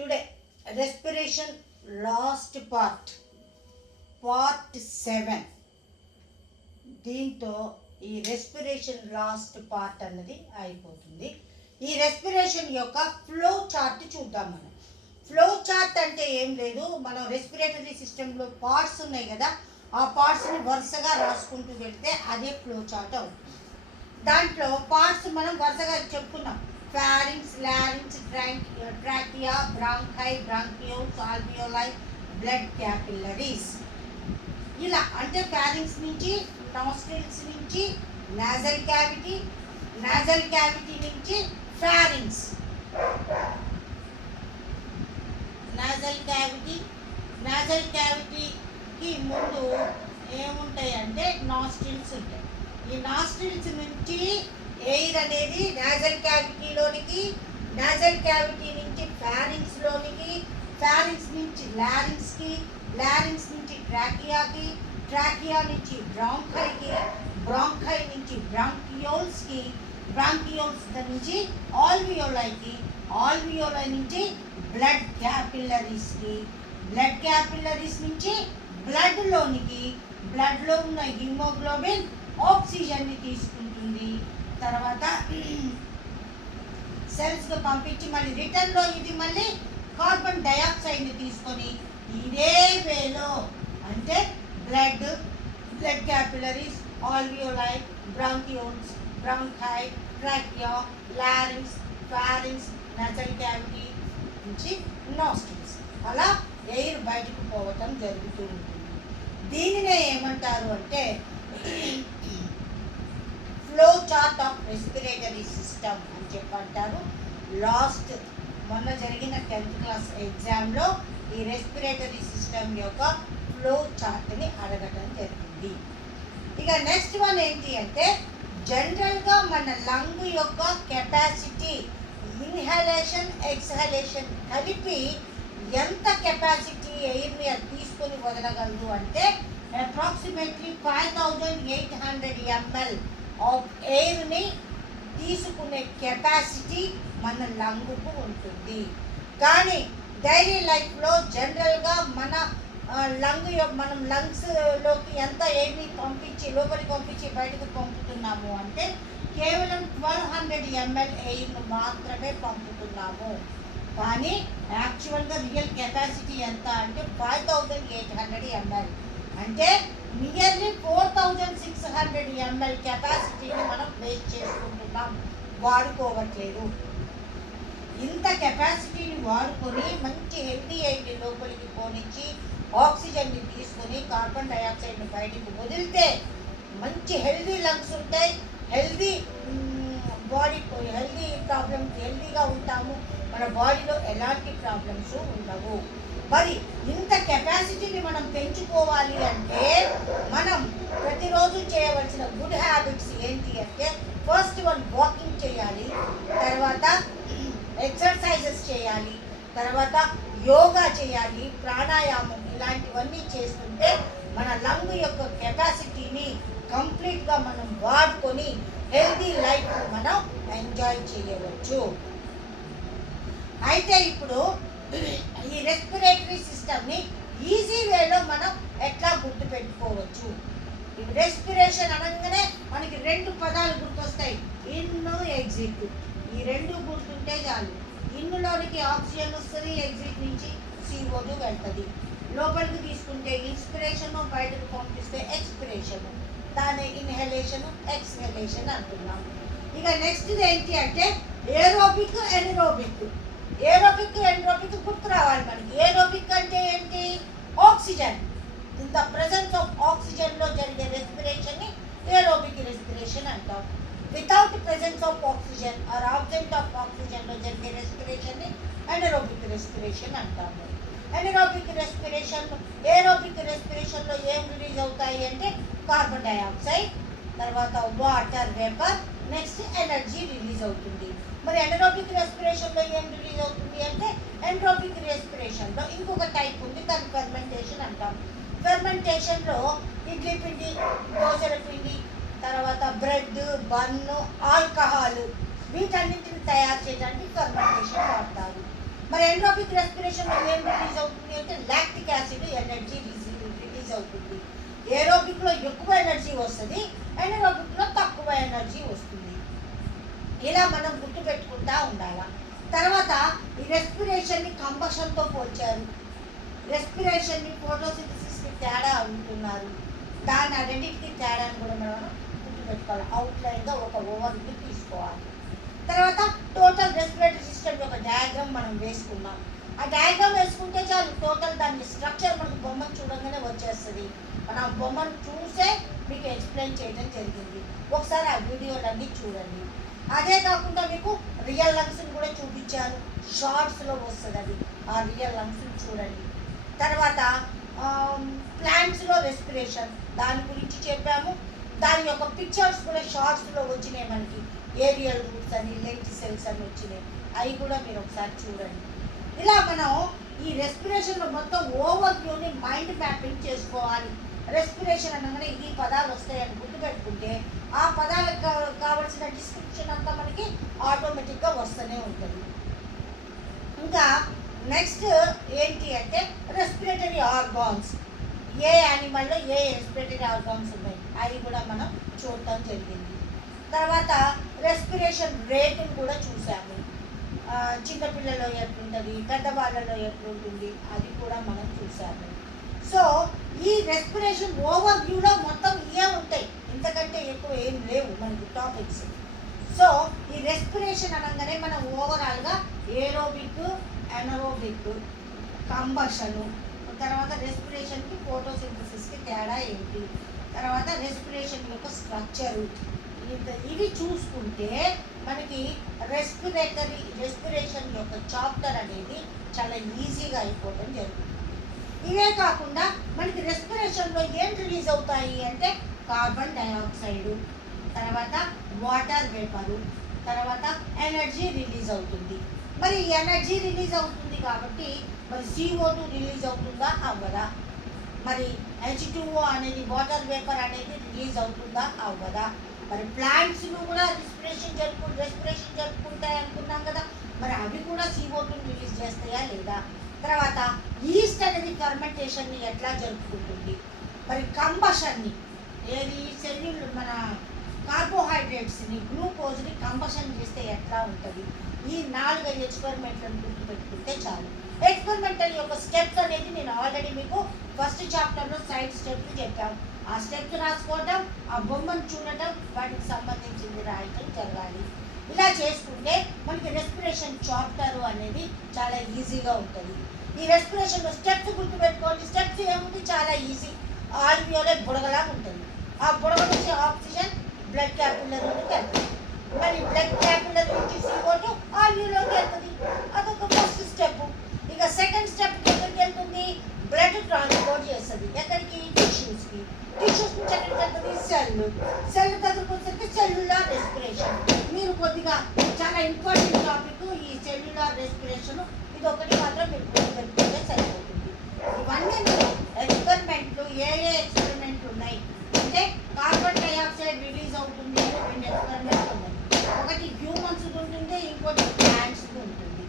Today respiration last part 7. దీంతో ఈ respiration last part అన్నది అయిపోతుంది. ఈ రెస్పిరేషన్ యొక్క ఫ్లో చార్ట్ చూద్దాం. మనం ఫ్లో చార్ట్ అంటే ఏం లేదు, మనం రెస్పిరేటరీ సిస్టంలో పార్ట్స్ ఉన్నాయి కదా, ఆ పార్ట్స్ని వరుసగా రాసుకుంటూ వెళ్తే అదే ఫ్లో చార్ట్ అవుతుంది. దాంట్లో పార్ట్స్ మనం వరుసగా చెప్పుకున్నాం. Pharynx, లారింగ్స్, trachea, bronchi, bronchioles, alveoli, blood capillaries. ఇలా అంటే ఫారింగ్స్ నుంచి, నాస్ట్రిల్స్ నుంచి నాజల్ క్యావిటీ, నాజల్ క్యావిటీ నుంచి ఫారింగ్స్, నాజల్ క్యావిటీకి ముందు ఏముంటాయి అంటే నాస్ట్రిల్స్ ఉంటాయి. ఈ నాస్ట్రిల్స్ నుంచి ఎయిర్ అనేది నాజల్ క్యావిటీలోనికి, నాజల్ క్యావిటీ నుంచి ఫారింగ్స్లోనికి, ఫారింగ్స్ నుంచి లారింగ్స్కి, లారింగ్స్ నుంచి ట్రాకియాకి, ట్రాకియా నుంచి బ్రాంకైకి, బ్రాంకై నుంచి బ్రాంకియోల్స్కి, బ్రాంకియోల్స్ నుంచి ఆల్వియోలైకి, ఆల్వియోలై నుంచి బ్లడ్ క్యాపిల్లరీస్కి, బ్లడ్ క్యాపిల్లరీస్ నుంచి బ్లడ్లోనికి, బ్లడ్లో ఉన్న హిమోగ్లోబిన్ ఆక్సిజన్ని తీసుకుంటుంది. తర్వాత సెల్స్కి పంపించి మళ్ళీ రిటర్న్లో ఇది మళ్ళీ కార్బన్ డయాక్సైడ్ని తీసుకొని ఇదే వేలో అంటే blood capillaries, alveoli, bronchioles, bronchi, trachea, larynx, pharynx, nasal cavity నుంచి నాస్ట్రిల్స్ అలా ఎయిర్ బయటకు పోవటం జరుగుతూ ఉంటుంది. దీనినే ఏమంటారు అంటే flow chart of respiratory system అని చెప్పంటారు. లాస్ట్ మొన్న జరిగిన 10th క్లాస్ ఎగ్జామ్లో ఈ రెస్పిరేటరీ సిస్టమ్ యొక్క ఫ్లో చార్ట్ని అడగటం జరిగింది. ఇక నెక్స్ట్ వన్ ఏంటి అంటే జనరల్గా మన లంగ్ యొక్క కెపాసిటీ ఇన్హలేషన్, ఎక్స్హలేషన్ కలిపి ఎంత కెపాసిటీ ఎయిర్ని అది తీసుకొని వదలగలదు అంటే అప్రాక్సిమేట్లీ 5800 ml ఆఫ్ ఎయిర్ని తీసుకునే కెపాసిటీ మన లంగ్కు ఉంటుంది. కానీ డైలీ లైఫ్లో జనరల్గా మన మనం లంగ్స్లోకి ఎంత ఎయిర్ని పంపించి లోపలికి పంపించి బయటకు పంపుతున్నాము అంటే కేవలం 1200 ml ఎయిర్ను మాత్రమే పంపుతున్నాము. కానీ యాక్చువల్గా రియల్ కెపాసిటీ ఎంత అంటే 5800 ml అంటే నియర్లీ 4600 ml కెపాసిటీని మనం వేస్ట్ చేసుకుంటున్నాం, వాడుకోవట్లేదు. ఇంత కెపాసిటీని వాడుకొని మంచి హెల్దీ ఎయిర్ని లోపలికి పోనిచ్చి ఆక్సిజన్ని తీసుకొని కార్బన్ డయాక్సైడ్ని బయటకు వదిలితే మంచి హెల్దీ లంగ్స్ ఉంటాయి, హెల్దీ బాడీ, హెల్దీగా ఉంటాము, మన బాడీలో ఎలాంటి ప్రాబ్లమ్స్ ఉండవు. మరి ఇంత కెపాసిటీని మనం పెంచుకోవాలి అంటే మనం ప్రతిరోజు చేయవలసిన గుడ్ హ్యాబిట్స్ ఏంటి అంటే ఫస్ట్ వన్ వాకింగ్ చేయాలి, తర్వాత ఎక్సర్సైజెస్ చేయాలి, తర్వాత యోగా చేయాలి, ప్రాణాయామం ఇలాంటివన్నీ చేస్తుంటే మన లంగ్ యొక్క కెపాసిటీని కంప్లీట్గా మనం వాడుకొని హెల్దీ లైఫ్ మనం ఎంజాయ్ చేయవచ్చు. అయితే ఇప్పుడు ఈ రెస్పిరేటరీ సిస్టమ్ని ఈజీ వేలో మనం ఎట్లా గుర్తుపెట్టుకోవచ్చు? ఈ రెస్పిరేషన్ అనగానే మనకి 2 పదాలు గుర్తొస్తాయి, ఇన్ను, ఎగ్జిట్. ఈ 2 గుర్తుంటే చాలు. ఇన్నులోనికి ఆక్సిజన్ వస్తుంది, ఎగ్జిట్ నుంచి CO2 వెళ్తుంది. లోపలికి తీసుకుంటే ఇన్స్పిరేషన్, బయటకు పంపిస్తే ఎక్స్పిరేషన్. దాని ఇన్హలేషన్, ఎక్స్హలేషన్ అంటున్నాం. ఇక నెక్స్ట్ ఏంటి అంటే ఏరోబిక్, ఎనరోబిక్. ఏరోబిక్, ఎనరోబిక్ గుర్తు రావాలి మనకి. ఏరోబిక్ అంటే ఏంటి? Oxygen. In the presence of ఆక్సిజన్లో జరిగే రెస్పిరేషన్ని ఏరోబిక్ రెస్పిరేషన్ అంటాం. Without presence of oxygen or absent of ఆక్సిజన్లో జరిగే రెస్పిరేషన్ని ఎనరోబిక్ రెస్పిరేషన్ అంటాము. ఎనరోబిక్ రెస్పిరేషన్, ఏరోబిక్ రెస్పిరేషన్లో ఏం రిలీజ్ అవుతాయి అంటే కార్బన్ డయాక్సైడ్, తర్వాత water vapour, next energy release అవుతుంది. మరి ఎనరోబిక్ రెస్పిరేషన్లో ఏం రిలీజ్ అవుతుంది అంటే ఎంట్రోపిక్ రెస్పిరేషన్లో ఇంకొక టైప్ ఉంది, దాన్ని ఫెర్మెంటేషన్ అంటాం. ఫెర్మెంటేషన్లో ఇడ్లీ పిండి, దోశల పిండి, తర్వాత బ్రెడ్, బన్ను, ఆల్కహాల్ వీటన్నింటిని తయారు చేయడానికి ఫెర్మెంటేషన్ వాడతారు. మరి ఎండ్రోపిక్ రెస్పిరేషన్లో ఏం రిలీజ్ అవుతుంది అంటే లాక్టిక్ యాసిడ్ ఎనర్జీ రిలీజ్ అవుతుంది. ఏరోబిక్లో ఎక్కువ ఎనర్జీ వస్తుంది, ఎనరోబిక్లో తక్కువ ఎనర్జీ వస్తుంది. ఇలా మనం గుర్తుపెట్టుకుంటా ఉండాలి. తర్వాత ఈ రెస్పిరేషన్ని కంబషన్తో పోల్చారు. రెస్పిరేషన్ని ఫోటోసింథసిస్కి తేడా అంటున్నారు. దాని రెండింటికి తేడాని కూడా మనం గుర్తుపెట్టుకోవాలి. అవుట్లైన్గా ఒక ఓవర్వ్యూ తీసుకోవాలి. తర్వాత టోటల్ రెస్పిరేటరీ సిస్టమ్ యొక్క డయాగ్రామ్ మనం వేసుకున్నాం. ఆ డయాగ్రామ్ వేసుకుంటే చాలు, టోటల్ దాని స్ట్రక్చర్ మనకు బొమ్మను చూడంగానే వచ్చేస్తుంది. మనం ఆ బొమ్మను చూసే మీకు ఎక్స్ప్లెయిన్ చేయడం జరిగింది. ఒకసారి ఆ వీడియోలన్నీ చూడండి. అదే కాకుండా మీకు రియల్ లంగ్స్ని కూడా చూపించాను, షార్ట్స్లో వస్తుంది అది. ఆ రియల్ లంగ్స్ని చూడండి. తర్వాత ప్లాంట్స్లో రెస్పిరేషన్ దాని గురించి చెప్పాము. దాని యొక్క పిక్చర్స్ కూడా షార్ట్స్లో వచ్చినాయి మనకి. ఏరియల్ రూట్స్ అని, లెంట్ సెల్స్ అని వచ్చినాయి. అవి కూడా మీరు ఒకసారి చూడండి. ఇలా మనం ఈ రెస్పిరేషన్లో మొత్తం ఓవర్వ్యూని మైండ్ మ్యాపింగ్ చేసుకోవాలి. రెస్పిరేషన్ అనగానే ఈ పదాలు వస్తాయని గుర్తుపెట్టుకుంటే ఆ పదాలకు కావాల్సిన డిస్క్రిప్షన్ అంతా మనకి ఆటోమేటిక్గా వస్తూనే ఉంటుంది. ఇంకా నెక్స్ట్ ఏంటి అంటే రెస్పిరేటరీ ఆర్గాన్స్. ఏ యానిమల్లో ఏ రెస్పిరేటరీ ఆర్గాన్స్ ఉన్నాయి అవి కూడా మనం చూడటం జరిగింది. తర్వాత రెస్పిరేషన్ రేటును కూడా చూసాము. చిన్నపిల్లల్లో ఎట్లుంటుంది, పెద్దవాళ్ళలో ఎట్లుంటుంది అది కూడా మనం చూసాము. సో ఈ రెస్పిరేషన్ ఓవర్వ్యూలో మొత్తం ఇవే ఉంటాయి, ఇంతకంటే ఎక్కువ ఏం లేవు మనకి టాపిక్స్. సో ఈ రెస్పిరేషన్ అనగానే మనం ఓవరాల్గా ఏరోబిక్, ఎనరోబిక్, కంబషను, తర్వాత రెస్పిరేషన్కి ఫోటోసింథసిస్కి తేడా ఏంటి, తర్వాత రెస్పిరేషన్ యొక్క స్ట్రక్చరు, ఇవి చూసుకుంటే మనకి రెస్పిరేషన్ యొక్క చాప్టర్ అనేది చాలా ఈజీగా అయిపోవడం జరుగుతుంది. ఇవే కాకుండా మనకి రెస్పిరేషన్లో ఏం రిలీజ్ అవుతాయి అంటే కార్బన్ డైఆక్సైడు, తర్వాత వాటర్ వేపరు, తర్వాత ఎనర్జీ రిలీజ్ అవుతుంది. మరి ఎనర్జీ రిలీజ్ అవుతుంది కాబట్టి మరి CO2 రిలీజ్ అవుతుందా అవ్వదా, మరి H2O అనేది వాటర్ వేపర్ అనేది రిలీజ్ అవుతుందా అవ్వదా, మరి ప్లాంట్స్ను కూడా రెస్పిరేషన్ జరుపుకుంటాయి అనుకున్నాం కదా, మరి అవి కూడా CO2 రిలీజ్ చేస్తాయా లేదా, తర్వాత ఈస్ట్ అనేది ఫర్మెంటేషన్ని ఎట్లా జరుపుకుంటుంది, మరి కంబషన్ని ఏది సెల్యులర్ మన కార్బోహైడ్రేట్స్ని గ్లూకోజ్ని కంబషన్ చేస్తే ఎట్లా ఉంటుంది. ఈ 4 ఎక్స్పెరిమెంట్లను గుర్తుపెట్టుకుంటే చాలు. ఎక్స్పెరిమెంటల్ యొక్క స్టెప్స్ అనేది నేను ఆల్రెడీ మీకు ఫస్ట్ చాప్టర్లో సైడ్ స్టెప్స్ చెప్పాను. ఆ స్టెప్స్ రాసుకోవడం, ఆ బొమ్మను చూడటం, వాటికి సంబంధించింది రాయటం జరగాలి. ఇలా చేసుకుంటే మనకి రెస్పిరేషన్ చాప్టర్ అనేది చాలా ఈజీగా ఉంటుంది. ఈ రెస్పిరేషన్లో స్టెప్స్ గుర్తుపెట్టుకోండి. స్టెప్స్ ఏముంది, చాలా ఈజీ. ఆల్వియోలో బుడగలా ఉంటుంది. ఆ బుడగ నుంచి ఆక్సిజన్ బ్లడ్ క్యాపిల్లరీలోకి వెళ్తుంది. మరి బ్లడ్ క్యాపిల్లరీ నుంచి CO2 ఆల్వియోలోకి వెళ్తుంది. అదొక ఫస్ట్ స్టెప్. ఇక సెకండ్ స్టెప్ ఎక్కడికి వెళ్తుంది, బ్లడ్ ట్రాన్స్పోర్ట్ చేస్తుంది. ఎక్కడికి, టిష్యూస్కి. టిష్యూస్ నుంచి ఎక్కడికి వెళ్తుంది, సెల్ దగ్గరకు వచ్చేసరికి సెల్యులార్ రెస్పిరేషన్. మీరు కొద్దిగా చాలా ఇంపార్టెంట్ టాపిక్ ఈ సెల్యులార్ రెస్పిరేషన్. ఇది ఒకటి మాత్రం మీరు గుర్తుపెట్టుకుంటే సరిపోతుంది. ఇవన్నీ మీరు ఎక్స్పెరిమెంట్లు ఏ ఎక్స్పెరిమెంట్లు ఉన్నాయి అంటే కార్బన్ డైఆక్సైడ్ రిలీజ్ అవుతుంది, 2 ఎక్స్పెరిమెంట్లు ఉన్నాయి. ఒకటి హ్యూమన్స్ ఉంటుంది, ఇంకోటి ప్లాంట్స్ ఉంటుంది.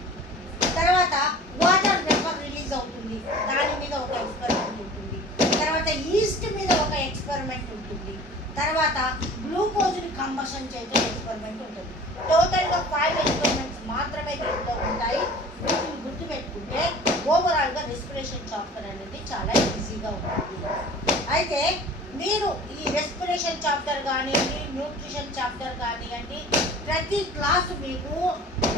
తర్వాత వాటర్ వేపర్ రిలీజ్ అవుతుంది, దాని మీద ఒక ఎక్స్పెరిమెంట్ ఉంటుంది. తర్వాత ఈస్ట్ మీద ఒక ఎక్స్పెరిమెంట్ ఉంటుంది. తర్వాత గ్లూకోజ్ని కంబషన్ చేయడం ఎక్స్పెరిమెంట్ ఉంటుంది. టోటల్గా 5 ఎక్స్పెరిమెంట్స్ మాత్రమే దీంట్లో ఉంటాయి. వీటిని గుర్తుపెట్టుకుంటే ఓవరాల్గా రెస్పిరేషన్ చాప్టర్ అనేది చాలా ఈజీగా ఉంటుంది. అయితే మీరు ఈ రెస్పిరేషన్ చాప్టర్ కానివ్వండి, న్యూట్రిషన్ చాప్టర్ కానివ్వండి, ప్రతి క్లాసు మీకు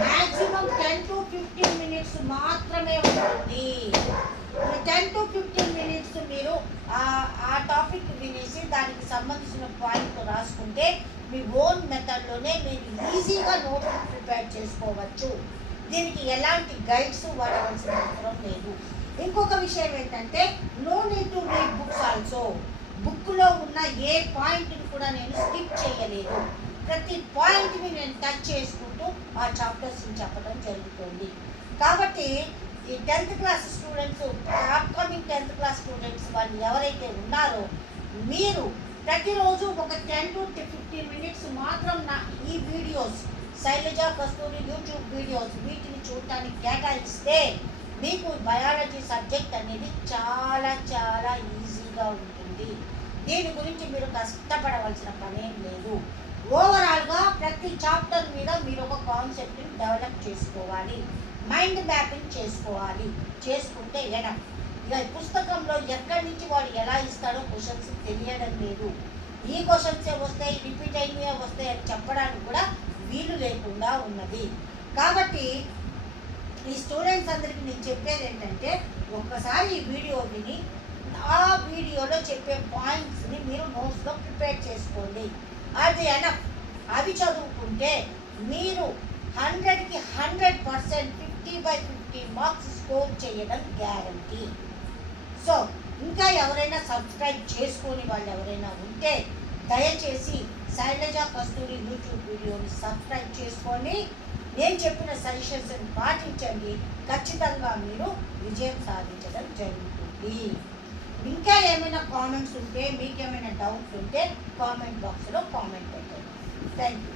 మ్యాక్సిమం 10 to 15 మినిట్స్ మాత్రమే ఉంటుంది. 10 to 15 మినిట్స్ మీరు ఆ టాపిక్ వినేసి దానికి సంబంధించిన పాయింట్ రాసుకుంటే మీ ఓన్ మెథడ్లోనే మీరు ఈజీగా నోట్స్ ప్రిపేర్ చేసుకోవచ్చు. దీనికి ఎలాంటి గైడ్స్ వాడవలసిన అవసరం లేదు. ఇంకొక విషయం ఏంటంటే no need to read books also. బుక్లో ఉన్న ఏ పాయింట్ని కూడా నేను స్కిప్ చేయలేదు. ప్రతి పాయింట్ని నేను టచ్ చేసుకుంటూ ఆ చాప్టర్స్ని చెప్పడం జరుగుతుంది. కాబట్టి ఈ 10th class students, upcoming 10th class students వాళ్ళు ఎవరైతే ఉన్నారో మీరు ప్రతిరోజు ఒక 10 to 15 మినిట్స్ మాత్రం నా ఈ వీడియోస్ శైలజ కస్తూరి యూట్యూబ్ వీడియోస్ వీటిని చూడటానికి కేటాయిస్తే మీకు బయాలజీ సబ్జెక్ట్ అనేది చాలా చాలా ఈజీగా ఉంటుంది. దీని గురించి మీరు కష్టపడవలసిన పనేం లేదు. ఓవరాల్గా ప్రతి చాప్టర్ మీద మీరు ఒక కాన్సెప్ట్ని డెవలప్ చేసుకోవాలి, మైండ్ మ్యాపింగ్ చేసుకోవాలి. చేసుకుంటే ఇక పుస్తకంలో ఎక్కడి నుంచి వాడు ఎలా ఇస్తాడో క్వశ్చన్స్ తెలియడం లేదు. ఈ క్వశ్చన్సే వస్తాయి, రిపీట్ అయినవే వస్తాయి అని చెప్పడానికి కూడా వీలు లేకుండా ఉన్నది. కాబట్టి ఈ స్టూడెంట్స్ అందరికీ నేను చెప్పేది ఏంటంటే, ఒక్కసారి ఈ వీడియో విని ఆ వీడియోలో చెప్పే పాయింట్స్ని మీరు నోట్స్లో ప్రిపేర్ చేసుకోండి. అది ఎనఫ్. అవి చదువుకుంటే మీరు 100కి 100% 50/50 మార్క్స్ స్కోర్ చేయడం గ్యారంటీ. సో ఇంకా ఎవరైనా సబ్స్క్రైబ్ చేసుకొని వాళ్ళు ఎవరైనా ఉంటే దయచేసి శైలజ కస్తూరి యూట్యూబ్ వీడియోని సబ్స్క్రైబ్ చేసుకొని నేను చెప్పిన సజెషన్స్ని పాటించండి. ఖచ్చితంగా మీరు విజయం సాధించడం జరుగుతుంది. ఇంకా ఏమైనా కామెంట్స్ ఉంటే, మీకేమైనా డౌట్స్ ఉంటే కామెంట్ బాక్స్లో కామెంట్ పెట్టండి. Thank you.